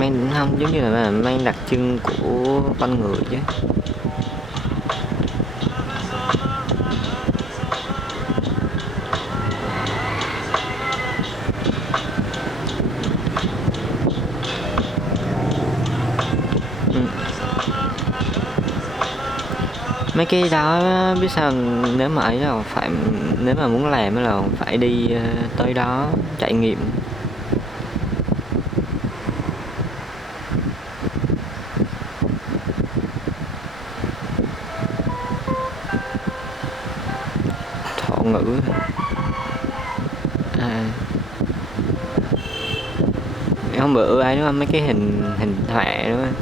Mang không giống như là mang đặc trưng của con người chứ. Mấy cái đó biết sao, nếu mà ấy là phải, nếu mà muốn làm là phải đi tới đó trải nghiệm. Thọ ngữ hôm bữa ấy đúng không, mấy cái hình thoại đúng không.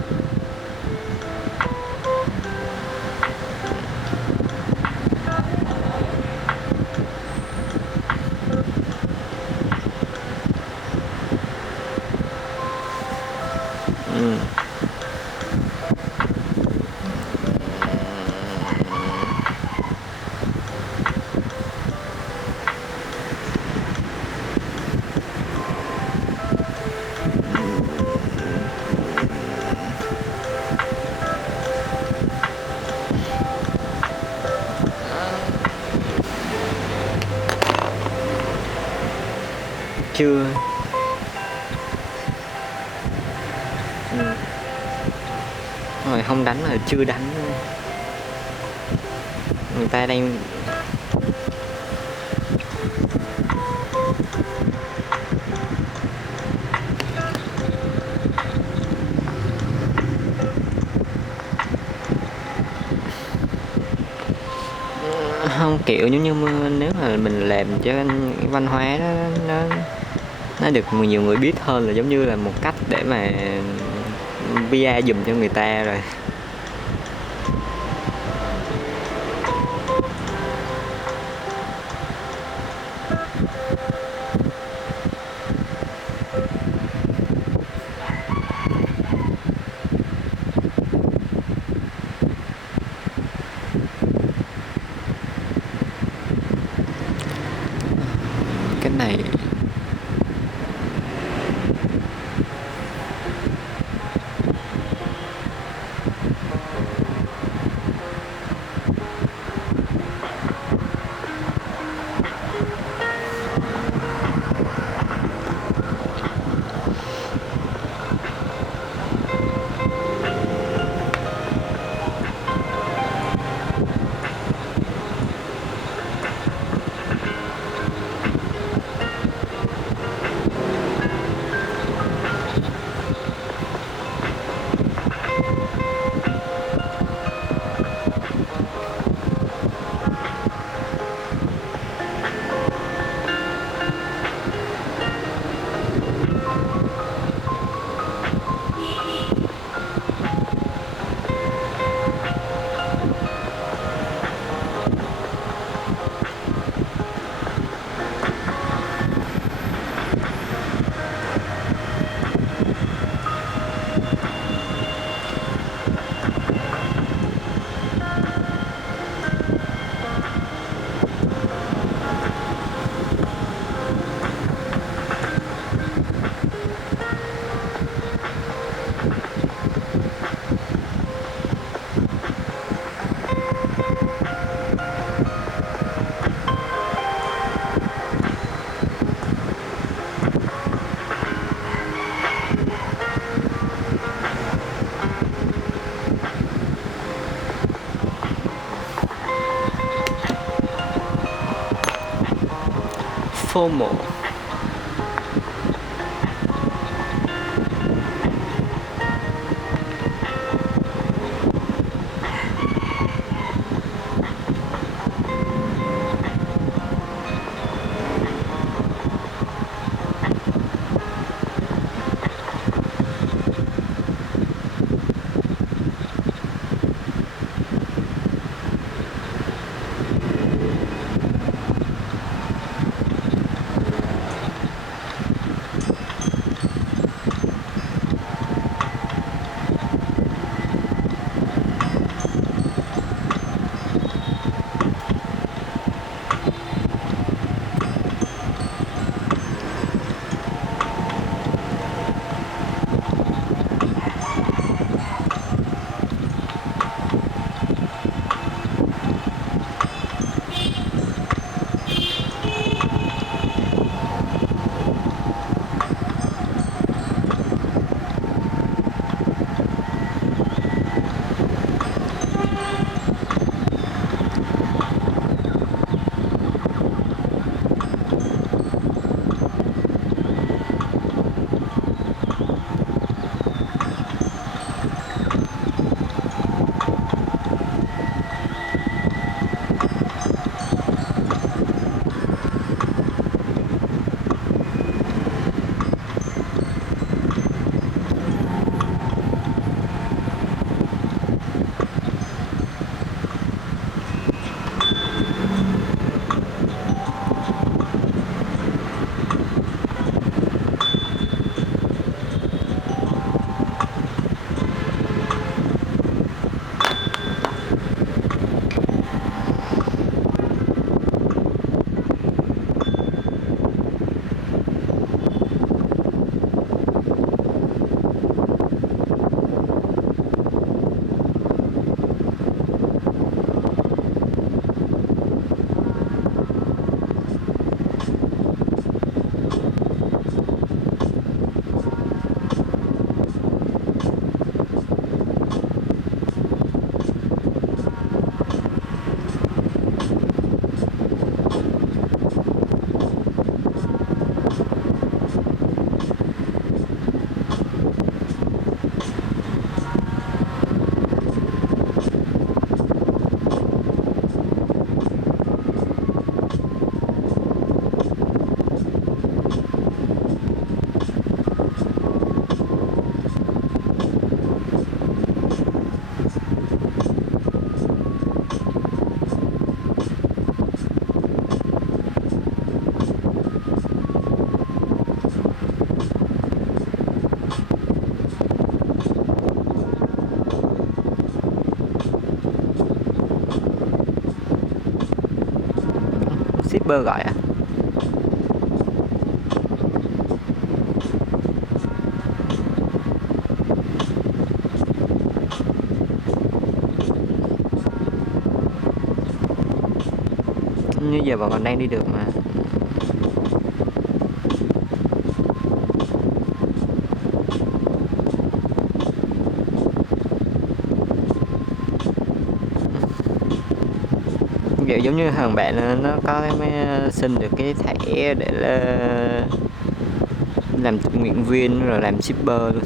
Chưa. Rồi không đánh là chưa đánh. Người ta đang không, kiểu giống như nếu mà mình làm cho cái văn hóa đó nó được nhiều người biết hơn, là giống như là một cách để mà PR dùm cho người ta rồi. Cái này FOMO. shipper gọi à? Như giờ bọn còn đang đi được mà. Kiểu giống như thằng bạn nó có mới xin được cái thẻ để là làm nguyện viên rồi làm shipper luôn.